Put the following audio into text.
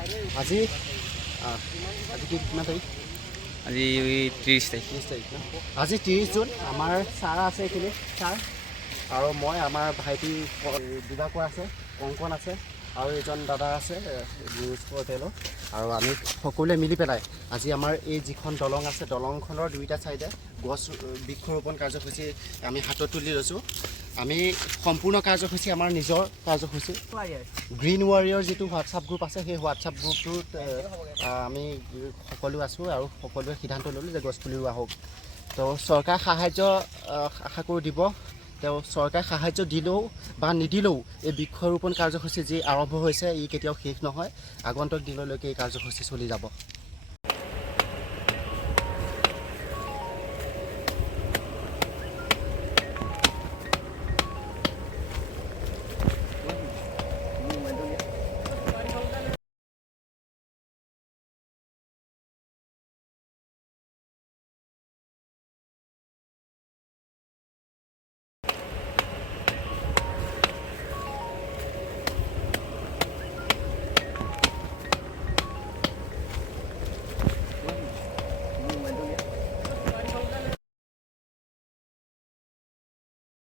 আজি আজি কি কিমান তাৰিখ? আজি 30 তাৰিখ। 30 তাৰিখ ন? আজি 30 জুন। আমাৰ ছাৰ আছে এইখিনি, ছাৰ আৰু মই, আমাৰ ভাইটি দিবাকৰ আছে, কংকন আছে আৰু এজন দাদা আছে নিউজ পৰ্টেলৰ, আৰু আমি সকলোৱে মিলি পেলাই আজি আমাৰ এই যিখন দলং আছে, দলংখনৰ দুইটা ছাইডে গছ বৃক্ষৰোপণ কাৰ্যসূচী আমি হাতত তুলি লৈছোঁ। আমি সম্পূৰ্ণ কাৰ্যসূচী আমাৰ নিজৰ কাৰ্যসূচী গ্ৰীণ ৱাৰিয়ৰ যিটো হোৱাটছআপ গ্ৰুপ আছে, সেই হোৱাটছআপ গ্ৰুপটোত আমি সকলো আছোঁ আৰু সকলোৱে সিদ্ধান্ত ল'লোঁ যে গছপুলি ৰোৱা হওক। তো চৰকাৰ সাহাৰ্য আশা কৰোঁ দিব। তেওঁ চৰকাৰে সাহাৰ্য দিলেও বা নিদিলেও এই বৃক্ষৰোপণ কাৰ্যসূচী যি আৰম্ভ হৈছে ই কেতিয়াও শেষ নহয়। আগন্তুক দিনলৈকে এই কাৰ্যসূচী চলি যাব।